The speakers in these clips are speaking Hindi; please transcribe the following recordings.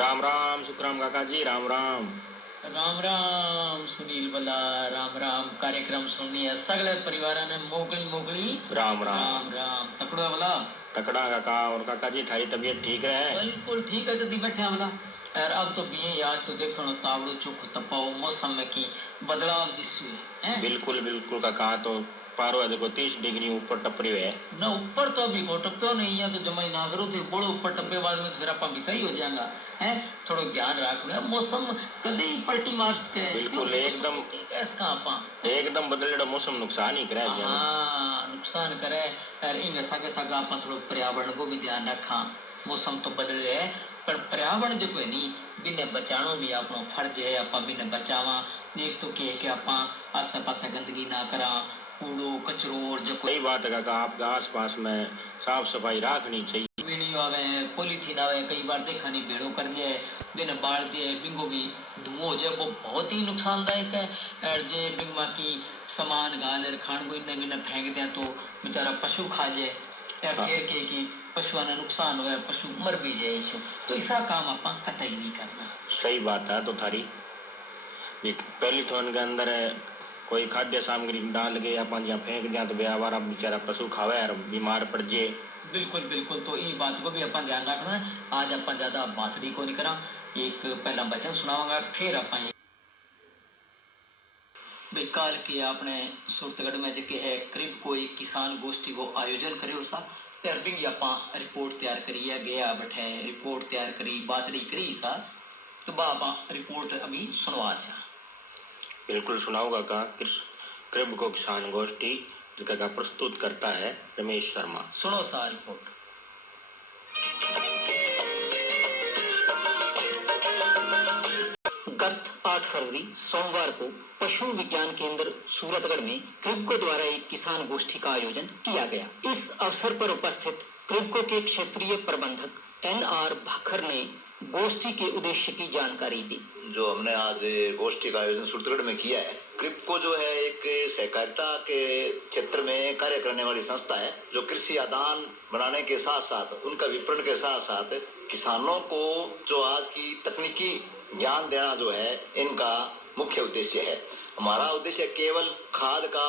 राम राम सुखराम काका जी, राम राम। राम राम सुनील बला, राम राम। कार्यक्रम सुनिए सगले परिवार ने मोकली मोकली राम राम। राम राम। तकड़ा बला तकड़ा काका। और काका जी थारी तबीयत ठीक है? बिल्कुल ठीक है। जल्दी बैठे बला। और अब तो भी आज तो देखो ना तावड़ो चुख तपाओ मौसम में की बदलाव दिसू है। बिल्कुल बिल्कुल काका। तो पारो देखो 30 डिग्री ऊपर टपरी है ना। ऊपर तो अभी को टप्पो नहीं है तो जमाई ना करो थे बोलो ऊपर टप्पे बाद में फिर आप भी सही हो जाएगा है। थोड़ा ध्यान रखना मौसम कभी पलटी मारते हैं। बिल्कुल एकदम एकदम बदलेड़ा मौसम नुकसान ही करे। हाँ नुकसान करे। और इन सगे सगा आप थोड़ा पर्यावरण को भी ध्यान रखा। मौसम तो बदल है पर पर्यावरण जो कोई नहीं बिने बचानो भी अपनो फर्ज है। आप बिने बचावा देख तो के आप आसे पासे गंदगी ना करा कूड़ो कचरो और जो सही बात है काका। आपके आस पास में साफ सफाई रखनी चाहिए। वीडियो आवे पॉलीथीन आवे कई बार देखा नहीं भेड़ो कर दिए बिना बाढ़ दिए बिंगो भी धुआं हो जाए वो बहुत ही नुकसानदायक है। और जे बिंगमा की सामान गाल खान को इन्हें बिना फेंक दिया तो बेचारा पशु खा जाए या फिर के पशुओं ने नुकसान हो पशु मर भी जाए। तो ऐसा काम आप कतई नहीं करना। सही बात है। तो थारी पॉलीथीन के अंदर कोई खाद्य सामग्री डाल के अपन यहाँ फेंक दिया तो बेआवारा बेचारा पशु खावे और बीमार पड़ जाए। बिल्कुल बिल्कुल। तो ये बात को भी अपन ध्यान रखना है। आज अपन ज्यादा बातड़ी को नहीं करा। एक पहला वचन सुनाऊंगा फिर अपन काल की आपने सूरतगढ़ में जो है करीब कोई किसान गोष्ठी को आयोजन करे सा तरबिंग आप रिपोर्ट तैयार करी है गया बैठे रिपोर्ट तैयार करी बातड़ी करी सा तो बाबा रिपोर्ट अभी सुनवा सा। बिल्कुल सुनाऊंगा का कृब को किसान गोष्ठी जिसका प्रस्तुत करता है रमेश शर्मा। सुनो सा रिपोर्ट। गत 8 फरवरी सोमवार को पशु विज्ञान केंद्र सूरतगढ़ में क्रिबको द्वारा एक किसान गोष्ठी का आयोजन किया गया। इस अवसर पर उपस्थित क्रिबको के क्षेत्रीय प्रबंधक NR भाखर ने गोष्ठी के उद्देश्य की जानकारी दी। जो हमने आज गोष्ठी का आयोजन सूरतगढ़ में किया है, क्रिबको जो है एक सहकारिता के क्षेत्र में कार्य करने वाली संस्था है जो कृषि आदान बनाने के साथ साथ उनका विपणन के साथ साथ किसानों को जो आज की तकनीकी ज्ञान देना जो है इनका मुख्य उद्देश्य है। हमारा उद्देश्य केवल खाद का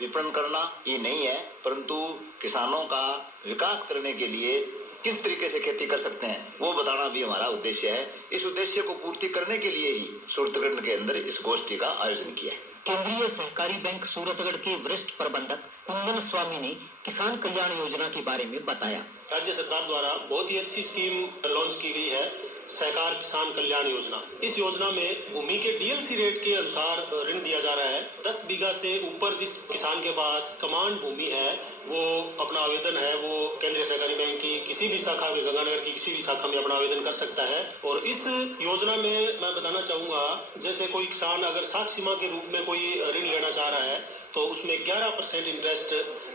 विपणन करना ही नहीं है परंतु किसानों का विकास करने के लिए किस तरीके से खेती कर सकते हैं वो बताना भी हमारा उद्देश्य है। इस उद्देश्य को पूर्ति करने के लिए ही सूरतगढ़ के अंदर इस गोष्ठी का आयोजन किया है। केंद्रीय सहकारी बैंक सूरतगढ़ के वरिष्ठ प्रबंधक कुंदन स्वामी ने किसान कल्याण योजना के बारे में बताया। राज्य सरकार द्वारा बहुत ही अच्छी स्कीम लॉन्च की गई है सहकार किसान कल्याण योजना। इस योजना में भूमि के DLC रेट के अनुसार ऋण दिया जा रहा है। 10 बीघा से ऊपर जिस किसान के पास कमांड भूमि है वो अपना आवेदन है वो केंद्रीय सहकारी बैंक की किसी भी शाखा में गंगानगर की किसी भी शाखा में अपना आवेदन कर सकता है। और इस योजना में मैं बताना चाहूंगा जैसे कोई किसान अगर साख सीमा के रूप में कोई ऋण लेना चाह रहा है तो उसमें 11% इंटरेस्ट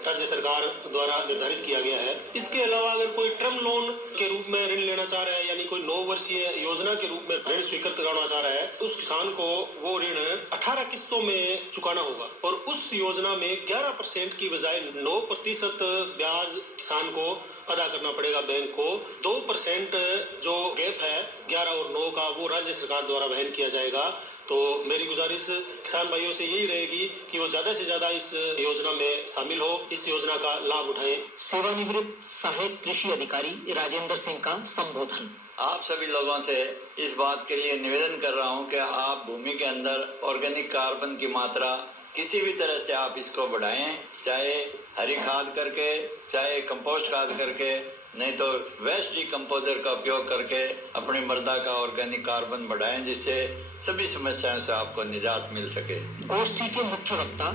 राज्य सरकार द्वारा निर्धारित किया गया है। इसके अलावा अगर कोई टर्म लोन के रूप में ऋण लेना चाह रहा है यानी कोई 9 वर्षीय योजना के रूप में ऋण स्वीकृत करना चाह रहा है तो उस किसान को वो ऋण 18 किस्तों में चुकाना होगा और उस योजना में 11% की बजाय 9% ब्याज किसान को अदा करना पड़ेगा बैंक को। 2% जो गैप है 11 और 9 का वो राज्य सरकार द्वारा वहन किया जाएगा। तो मेरी गुजारिश किसान भाइयों से यही रहेगी कि वो ज्यादा से ज्यादा इस योजना में शामिल हो, इस योजना का लाभ उठाएं। सेवानिवृत्त सहायक कृषि अधिकारी राजेंद्र सिंह का संबोधन। आप सभी लोगों से इस बात के लिए निवेदन कर रहा हूं कि आप भूमि के अंदर ऑर्गेनिक कार्बन की मात्रा किसी भी तरह से आप इसको बढ़ाएं, चाहे हरी खाद करके चाहे कंपोस्ट खाद करके नहीं तो वेस्ट डिकम्पोजर का उपयोग करके अपनी मृदा का ऑर्गेनिक कार्बन बढ़ाएं जिससे सभी समस्याओं से आपको निजात मिल सके। गोष्ठी के मुख्य वक्ता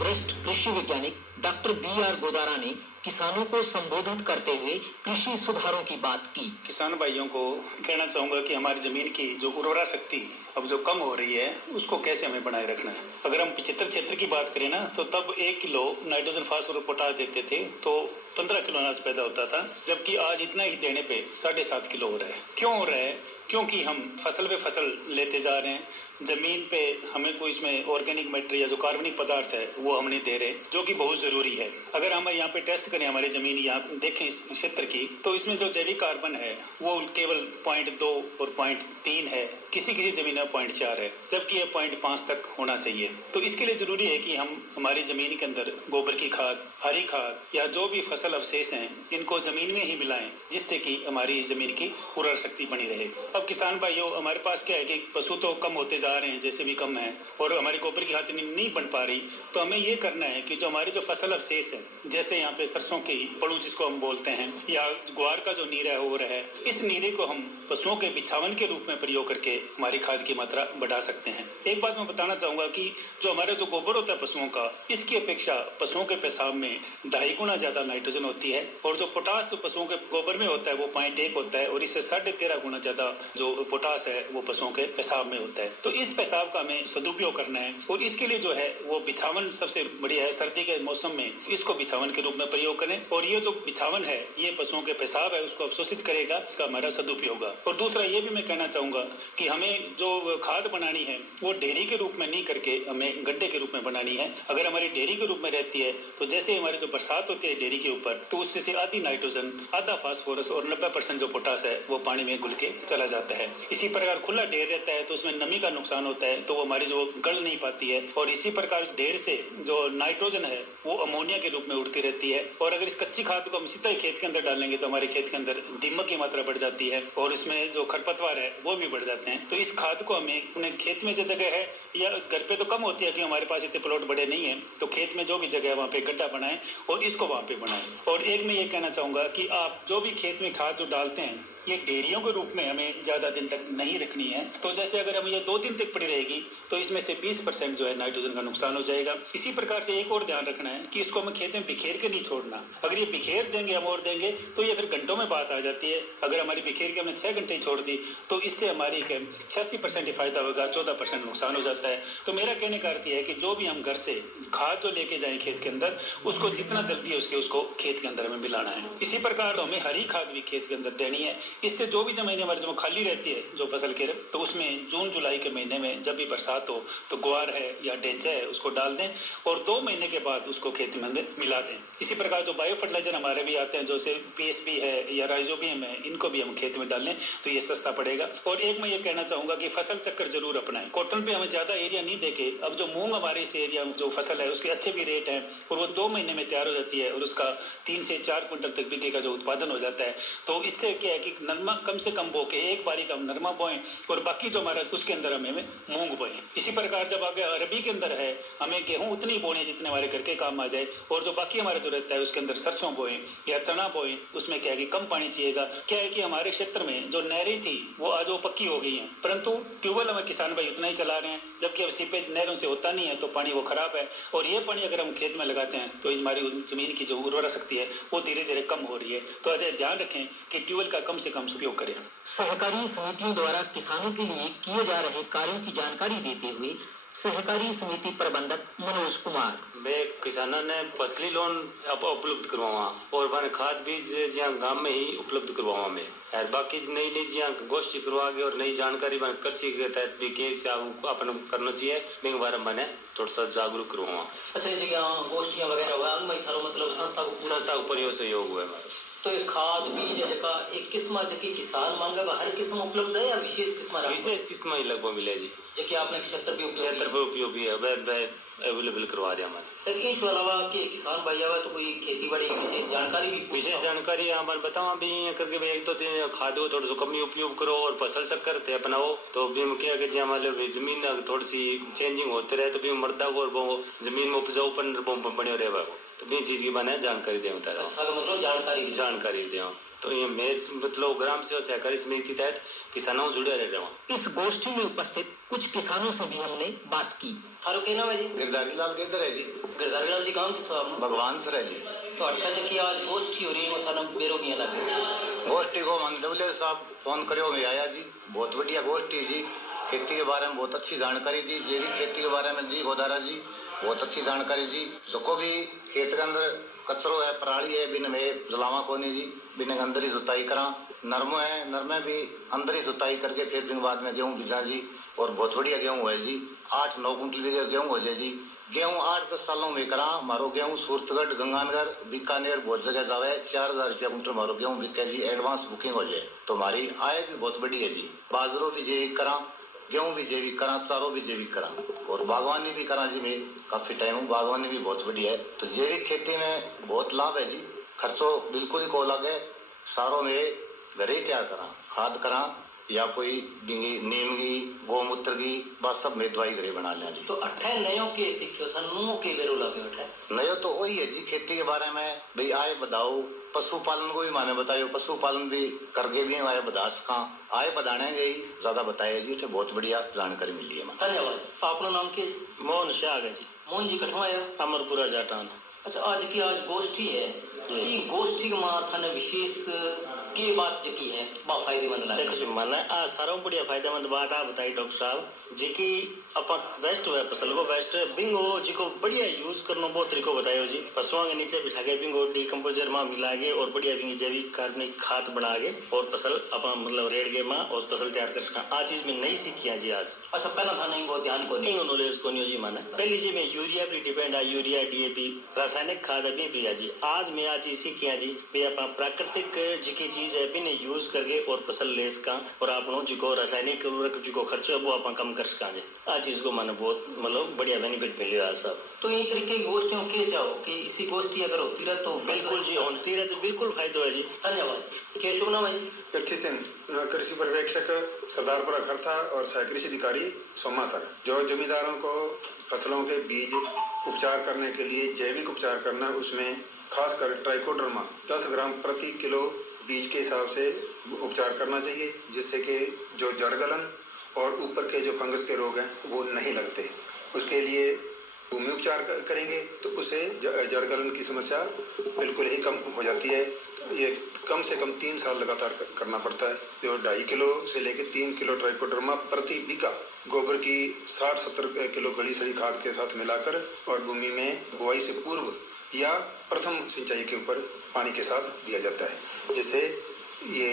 वरिष्ठ कृषि वैज्ञानिक डॉक्टर BR गोदारा ने किसानों को संबोधित करते हुए कृषि सुधारों की बात की। किसान भाइयों को कहना चाहूंगा कि हमारी जमीन की जो उर्वरा शक्ति अब जो कम हो रही है उसको कैसे हमें बनाए रखना है। अगर हम 75 क्षेत्र की बात करें ना तो तब 1 किलो नाइट्रोजन फास्फोरस पोटाश देते थे तो 15 किलो अनाज पैदा होता था, जबकि आज इतना ही देने पे 7.5 किलो हो रहा है। क्यों हो रहा है? क्योंकि हम फसल पे फसल लेते जा रहे हैं, जमीन पे हमें कोई इसमें ऑर्गेनिक मैटर या जो कार्बनिक पदार्थ है वो हम नहीं दे रहे, जो कि बहुत जरूरी है। अगर हम यहाँ पे टेस्ट करें हमारी जमीन यहाँ देखें इस क्षेत्र की, तो इसमें जो जैविक कार्बन है वो केवल 0.2 और 0.3 है, किसी किसी जमीन में 0.4 है, जबकि ये 0.5 तक होना चाहिए। तो इसके लिए जरूरी है कि हम हमारी जमीन के अंदर गोबर की खाद, हरी खाद या जो भी फसल अवशेष हैं इनको जमीन में ही मिलाएं, जिससे कि हमारी जमीन की उर्वरा शक्ति बनी रहे। अब किसान भाइयों, हमारे पास क्या है कि पशु तो कम होते जा रहे हैं, जैसे भी कम है, और हमारी गोबर की खाद नहीं बन पा रही, तो हमें ये करना है कि जो हमारे जो फसल अवशेष है, जैसे यहाँ पे सरसों की पड़ू जिसको हम बोलते हैं, या ग्वार का जो नीरा है वो है, इस नीरे को हम पशुओं के बिछावन के रूप में प्रयोग करके हमारी खाद की मात्रा बढ़ा सकते हैं। एक बात मैं बताना चाहूंगा कि जो हमारा जो गोबर होता है पशुओं का, इसकी अपेक्षा पशुओं के पेशाब में 2.5 गुना ज्यादा नाइट्रोजन होती है, और जो पोटास पशुओं के गोबर में होता है वो 0.1 होता है, और इससे 13.5 गुना ज्यादा जो पोटास है वो पशुओं के पेशाब में होता है। तो इस पेशाब का हमें सदुपयोग करना है, और इसके लिए जो है वो बिछावन सबसे बढ़िया है। सर्दी के मौसम में इसको बिछावन के रूप में प्रयोग करें, और ये जो बिछावन है ये पशुओं के पेशाब है उसको अवशोषित करेगा, इसका हमारा सदुपयोग होगा। और दूसरा ये भी मैं कहना चाहूंगा कि हमें जो खाद बनानी है वो ढेरी के रूप में नहीं करके हमें गड्ढे के रूप में बनानी है। अगर हमारी ढेरी के रूप में रहती है तो जैसे हमारी जो बरसात होती है ढेरी के ऊपर, तो उससे से आधी नाइट्रोजन, आधा फास्फोरस और 90% जो पोटास है वो पानी में घुल के चला जाता है। इसी प्रकार खुला ढेर रहता है तो उसमें नमी का नुकसान होता है, तो वो हमारी जो गल नहीं पाती है, और इसी प्रकार ढेर से जो नाइट्रोजन है वो अमोनिया के रूप में उड़ती रहती है। और अगर इस कच्ची खाद को हम सीधा ही खेत के अंदर डालेंगे तो हमारे खेत के अंदर दीमक की मात्रा बढ़ जाती है, और इसमें जो खरपतवार है वो भी बढ़ जाते हैं। तो इस खाद को हमें अपने खेत में जो जगह है, या घर पे तो कम होती है कि हमारे पास इतने प्लॉट बड़े नहीं है, तो खेत में जो भी जगह है वहाँ पे गड्ढा बनाएं और इसको वहाँ पे बनाएं। और एक मैं ये कहना चाहूंगा कि आप जो भी खेत में खाद जो डालते हैं ये डेरियों के रूप में हमें ज्यादा दिन तक नहीं रखनी है। तो जैसे अगर हम ये 2 दिन तक पड़ी रहेगी तो इसमें से 20% जो है नाइट्रोजन का नुकसान हो जाएगा। इसी प्रकार से एक और ध्यान रखना है कि इसको हमें खेत में बिखेर के नहीं छोड़ना। अगर ये बिखेर देंगे हम और देंगे तो ये फिर घंटों में बात आ जाती है। अगर हमारी बिखेर के हमने 6 घंटे ही छोड़ दी तो इससे हमारी 86% ही फायदा होगा, 14% नुकसान हो जाता है। तो मेरा कहने का अर्थ है कि जो भी हम घर से खाद जो लेके जाए खेत के अंदर, उसको जितना जल्दी है उसको खेत के अंदर हमें मिलाना है। इसी प्रकार तो हमें हरी खाद भी खेत के अंदर देनी है। इससे जो भी महीने हमारे जो खाली रहती है जो फसल के, तो उसमें जून जुलाई के महीने में जब भी बरसात हो तो ग्वार है या डेंचा है उसको डाल दें, और 2 महीने के बाद उसको खेत में मिला दें। इसी प्रकार जो बायो फर्टिलाइजर हमारे भी आते हैं, जैसे PSP है या राइजोबियम है, इनको भी हम खेत में डालें तो ये सस्ता पड़ेगा। और एक मैं ये कहना चाहूंगा कि फसल चक्कर जरूर अपनाएं। कॉटन पे हमें ज्यादा एरिया नहीं देके, अब जो मूंग हमारे इस एरिया में जो फसल है उसके अच्छे भी रेट है, और वो 2 महीने में तैयार हो जाती है, और उसका 3 से 4 क्विंटल तक बिके का जो उत्पादन हो जाता है। तो इससे क्या है कि नरमा कम से कम बो के एक बारी का हम नरमा बोएं, और बाकी जो हमारा उसके अंदर हमें मूंग बोएं। इसी प्रकार जब आगे अरबी के अंदर है हमें गेहूं उतनी बोने जितने हमारे घर के काम आ जाए, और जो बाकी हमारा जो रहता है उसके अंदर सरसों बोएं या चना बोएं। उसमें क्या है कि कम पानी चाहिएगा। क्या है कि हमारे क्षेत्र में जो नहरें थी वो आज वो पक्की हो गई हैं, परंतु ट्यूबवेल हमें किसान भाई उतना ही चला रहे हैं, जबकि अब सीपेज नहरों से होता नहीं है तो पानी वो खराब है। और ये पानी अगर हम खेत में लगाते हैं तो हमारी जमीन की जो उर्वरा शक्ति है वो धीरे धीरे कम हो रही है। तो अजय ध्यान रखें कि ट्यूबवेल का कम से कम उपयोग करें। सहकारी समितियों द्वारा किसानों के लिए किए जा रहे कार्यों की जानकारी देते हुए सहकारी समिति प्रबंधक मनोज कुमार। मैं किसानों ने फसली लोन उपलब्ध करवावा और मैंने खाद बीज जहाँ गांव में ही उपलब्ध करवावा में, और बाकी नई नई जहाँ गोष्ठी करवा के और नई जानकारी मैंने कृषि के तहत भी के अपन करना चाहिए, मेरे बारे में मैंने थोड़ा सा जागरूक करवावा। अच्छा, जगह गोष्ठियाँ वगैरह होगा मतलब संस्था को परियों सहयोग हुआ है। तो एक खाद बीज जगह एक किस्म जबकि किसान मांगे हर किस्म उपलब्ध है या विशेष किस्म ही लगभग मिलेगी, जबकि आपने 75 पे उपयोगी है अवेलेबल करवा दिया हमारे। इसके अलावा कि किसान भाई आवा तो कोई खेती बाड़ी विशेष जानकारी हमारे बताओ भी करके भाई, एक तो खाद को थोड़ा सा कमी उपयोग करो और फसल चक्कर थे अपनाओ। तो भी क्या कि मतलब जमीन थोड़ी सी चेंजिंग होते रहे तो भी मर्दा को और जमीन में उपजाऊपन बने रहे, तो भी चीज की बने जानकारी दे मतलब जानकारी दे। तो ये मैं मतलब ग्राम सेवा सहकारी समिति के तहत किसानों जुड़े रह रहा हूँ। इस गोष्ठी में उपस्थित कुछ किसानों से भी हमने बात की। थारो क्या नाम है जी? गिरधारी लाल किधर है जी? गिरधारी लाल जी कहाँ से? भगवान सर है जी। तो अच्छा देखिए आज गोष्ठी हो रही है मसाला बेरोगी गोष्ठी को मंदवले साहब फोन करो में आया जी, बहुत बढ़िया गोष्ठी जी। खेती के बारे में बहुत अच्छी जानकारी दी, जैविक खेती के बारे में जी गोदारा जी बहुत अच्छी जानकारी जी। जो भी खेत के अंदर कचरो है पराली है बिन में जलावा को नहीं जी, बिन अंदर ही जुताई करा। नरमो है नरमे भी अंदर ही जुताई करके फिर दिन बाद में गेहूँ बीजा जी। और बहुत बढ़िया गेहूं है जी। 8-9 कुंटल भी गेहूं हो जाए जी। गेहूं 8-10 सालों में करा मारो गेहूं सूरतगढ़, गंगानगर, बीकानेर बहुत जगह जावे। 4000 रुपया कुंटल मारो गेहूं बिके जी। एडवांस बुकिंग हो जाए तो हमारी आय भी बहुत बढ़ी है जी। बाजरो भी जैविक करा, गेहूं भी जैविक करा, चारों भी जैविक करा और बागवानी भी करा जी। मैं काफी टाइम बागवानी भी बहुत बढ़िया है। तो जैविक खेती में बहुत लाभ है जी। खर्चो बिल्कुल ही को लगे। सारों में घर ही तैयार करा, खाद करा या कोई नीम की, गोमूत्र की, बस सब में दवाई घरे बना लिया जी। तो अट्ठे नयो के सीखो था, नुओं के बेरो लगे अट्ठे नयो तो वही है जी। खेती के बारे में भाई आय बढ़ाओ, पशुपालन को भी माने बताइयो, पशुपालन भी करके भी आय बढ़ा सका। आय बढ़ाने गई ज्यादा बताया जी। तो बहुत बढ़िया जानकारी मिली है। धन्यवाद। आपका नाम के? मोहन शाह है जी। मोहन जी कठवा आया? अमरपुरा जाटान। अच्छा, आज की आज गोष्ठी है, ये गोष्ठी में थाने विशेष के बात जकी है बा फायदेमंद लागे? देखो जी माने आ सारा बढ़िया फायदेमंद बात आ बताई डॉक्टर साहब जी की अपन बेस्ट हुआ फसल को बेस्ट बिंगो जी को बढ़िया यूज करनो बहुत तरीको बतायो जी। पशुओं के नीचे बिठा के बिंगो डीकम्पोजर में मिला के और बढ़िया बिंगी जैविक कार्बनिक खाद बना के और फसल अपन मतलब रेड के में और फसल तैयार कर सका। आज चीज में नई सीखी जी आज। अच्छा, पहला था नहीं वो ध्यान को नहीं नॉलेज को नहीं जी माने पहली जी में यूरिया भी डिपेंड है, यूरिया डीएपी रासायनिक खाद भी प्रिया जी। आज मैं आज चीज सीखी जी भी अपन प्राकृतिक जी की चीज है बिना यूज करके और फसल ले सका और आपनो जी को रासायनिक उर्वरक जी को खर्चो है वो अपन कम कर सका। आज चीज को माने बहुत मतलब बढ़िया बेनिफिट मिले आज सब। तो ये तरीके की गोष्ठियों के चाहो कि इसी गोष्ठी अगर होती रहे तो बिल्कुल जी होती रहे तो बिल्कुल फायदा है जी। धन्यवाद। क्या शुभ नाम है जी? कृषि सिंह, कृषि पर्यवेक्षक सरदारपुरा खरसा और सह कृषि अधिकारी सोमासर। जो जमींदारों को फसलों के बीज उपचार करने के लिए जैविक उपचार करना, उसमें खासकर ट्राइकोडर्मा 10 ग्राम प्रति किलो बीज के हिसाब से उपचार करना चाहिए, जिससे कि जो जड़ गलन और ऊपर के जो फंगस के रोग हैं वो नहीं लगते। उसके लिए भूमि उपचार करेंगे तो उससे जड़ गलन की समस्या बिल्कुल ही कम हो जाती है। ये कम से कम 3 साल लगातार करना पड़ता है। जो 2.5 किलो से लेकर 3 किलो ट्राइकोडर्मा प्रति बीघा गोबर की 60-70 किलो गली सड़ी खाद के साथ मिलाकर और भूमि में बुआई से पूर्व या प्रथम सिंचाई के ऊपर पानी के साथ दिया जाता है, जिससे ये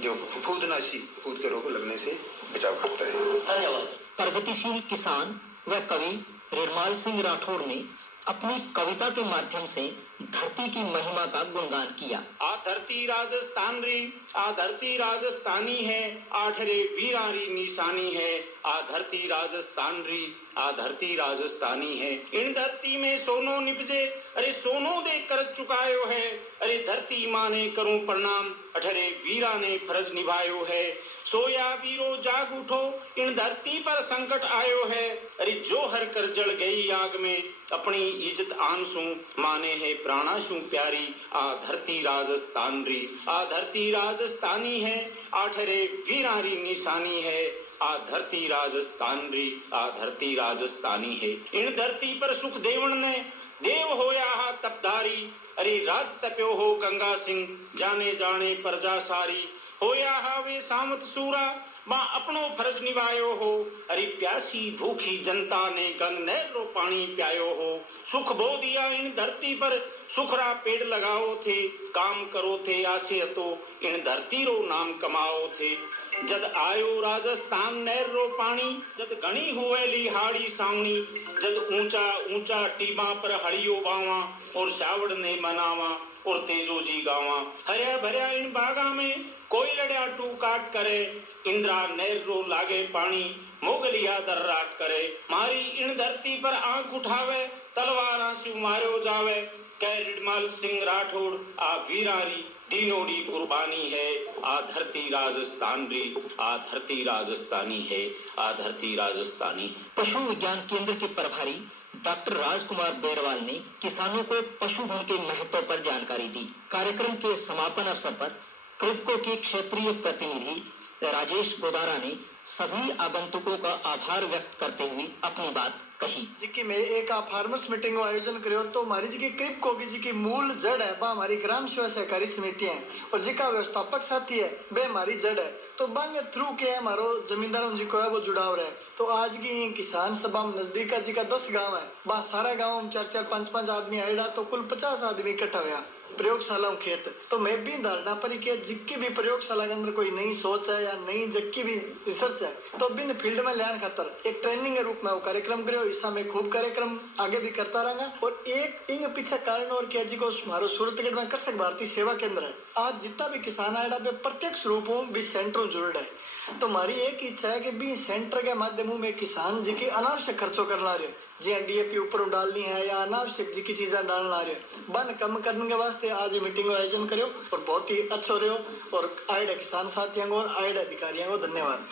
जो फफूंदनाशी फूद के रोग लगने से बचाव करता है। धन्यवाद। प्रगतिशील किसान व कवि निर्मल सिंह राठौड़ ने अपनी कविता के माध्यम से धरती की महिमा का गुणगान किया। आ धरती राजस्थान री, आ धरती राजस्थानी है, आठरे वीरारी निशानी है। आ धरती राजस्थान री, आ धरती राजस्थानी है। इन धरती में सोनो निपजे, अरे सोनो दे कर चुकायो है। अरे धरती माँ ने करूं प्रणाम, अठरे वीरा ने फर्ज निभायो है। सोया वीरो जाग उठो, इन धरती पर संकट आयो है। अरे जो हर कर जल गई आग में, अपनी इज्जत आंसू माने है प्राणाशु प्यारी। आ धरती राजस्थान री, आ धरती राजस्थानी है, आठरे वीरारी निशानी है। आ धरती राजस्थान री, आ धरती राजस्थानी है। इन धरती पर सुख देवन ने देव होया हा तपधारी। अरे राज तप्यो हो गंगा सिंह, जाने जाने प्रजा सारी। होया हा वे सामत सूरा, मां अपनो फर्ज निभायो हो। अरे प्यासी भूखी जनता ने गंग नहर रो पानी प्यायो हो। सुख बो दिया इन धरती पर, सुखरा पेड़ लगाओ थे। काम करो थे आछे तो, इन धरती रो नाम कमाओ थे। जद आयो राजस्थान नहर रो पानी, जद घनी हुए लिहाड़ी सावनी। जद ऊंचा ऊंचा टीबा पर हड़ियो बावा, और सावड़ ने मनावा और तेजो जी गावा। हरिया भरिया इन बागा में कोई लड़िया टू काट करे। इंद्रा नहर रो लागे पानी, मोगलिया दर्राट करे। मारी इन धरती पर आंख उठावे, तलवारा से मारो जावे। कह निर्मल सिंह राठौड़, आ वीरारी दीनोड़ी कुर्बानी है। आ धरती राजस्थान री, आ धरती राजस्थानी है, आ धरती राजस्थानी। पशु विज्ञान केंद्र के प्रभारी डॉक्टर राजकुमार बेरवाल ने किसानों को पशुधन के महत्व पर जानकारी दी। कार्यक्रम के समापन अवसर पर क्रिप्को के क्षेत्रीय प्रतिनिधि राजेश गोदारा ने सभी आगंतुकों का आभार व्यक्त करते हुए अपनी बात कही। जी की मैं एक फार्मर्स मीटिंग का आयोजन करो तो हमारी जी की क्रिप्को की जी की मूल जड़ है बा हमारी ग्राम सेवा सहकारी समिति है और जी का व्यवस्थापक साथी है वे हमारी जड़ है। तो बांग थ्रू के हमारो जमींदारों जी को है वो जुड़ाव रहे। तो आज की किसान सभा में नजदीक का जी का 10 गाँव है, बा सारा गाँव में 4-4, 5-5 आदमी आएगा तो कुल 50 आदमी इकट्ठा हुआ। प्रयोगशाला खेत। तो मैं भी धारणा पर कि जिसकी भी प्रयोगशाला के अंदर कोई नई सोच है या नई जिसकी भी रिसर्च है तो बिन फील्ड में लाने खातर एक ट्रेनिंग के रूप में वो कार्यक्रम करो। इस समय खूब कार्यक्रम आगे भी करता रहेगा। और एक इन पीछे कारण और क्या जी को हमारो सूरतगढ़ में कृषक भारती सेवा केंद्र है। आज जितना भी किसान आएगा वे प्रत्यक्ष रूप भी सेंटर जुड़ है। तो हमारी एक इच्छा है कि भी सेंटर के माध्यम में किसान जी की अनावश्यक खर्चों करना रहे जी डीएपी ऊपर डालनी है या अनावश्यक जी की चीजें डालना रहे बन कम करने के वास्ते आज मीटिंग का आयोजन करो और बहुत ही अच्छा रहो। और आए किसान साथियों को और आए अधिकारियों को धन्यवाद।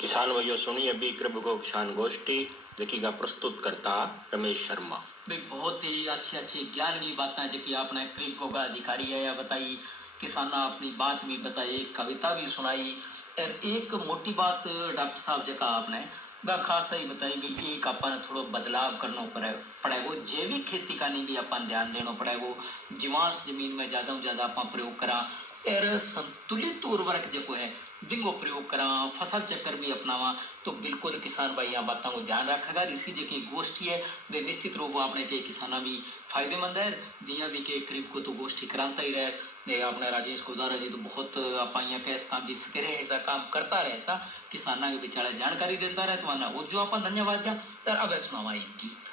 किसान भाइयों सुनिए अभी कृप को किसान गोष्ठी देखिएगा प्रस्तुत करता रमेश शर्मा। बहुत ही अच्छी ज्ञान की बातें जो कि आपने कृप का अधिकारी है या बताई, किसान अपनी बात भी बताई, कविता भी सुनाई। और एक मोटी बात डॉक्टर साहब जी का आपने खास ही बताई कि एक अपन थोड़ा बदलाव करना पड़ेगा। जैविक खेती का नहीं भी अपन ध्यान देना पड़ेगा। जीवांश जमीन में ज्यादा से ज्यादा अपन प्रयोग करा और संतुलित उर्वरक जो है जिनको प्रयोग करा, फसल चक्कर भी अपनावा तो बिल्कुल किसान भाई यहाँ बातों को ध्यान रखेगा। इसी जी गोष्ठी है वे निश्चित रूप अपने के किसाना भी फायदेमंद है। दिया भी के करीब को तो गोष्ठी कराता ही रहे। अपने राजेश गोदारा जी तो बहुत आप यहाँ के काम जिस करे ऐसा काम करता रहता, किसाना के बेचारा जानकारी देता रहे। तो वो जो अपन धन्यवाद जा अब सुनावा गीत।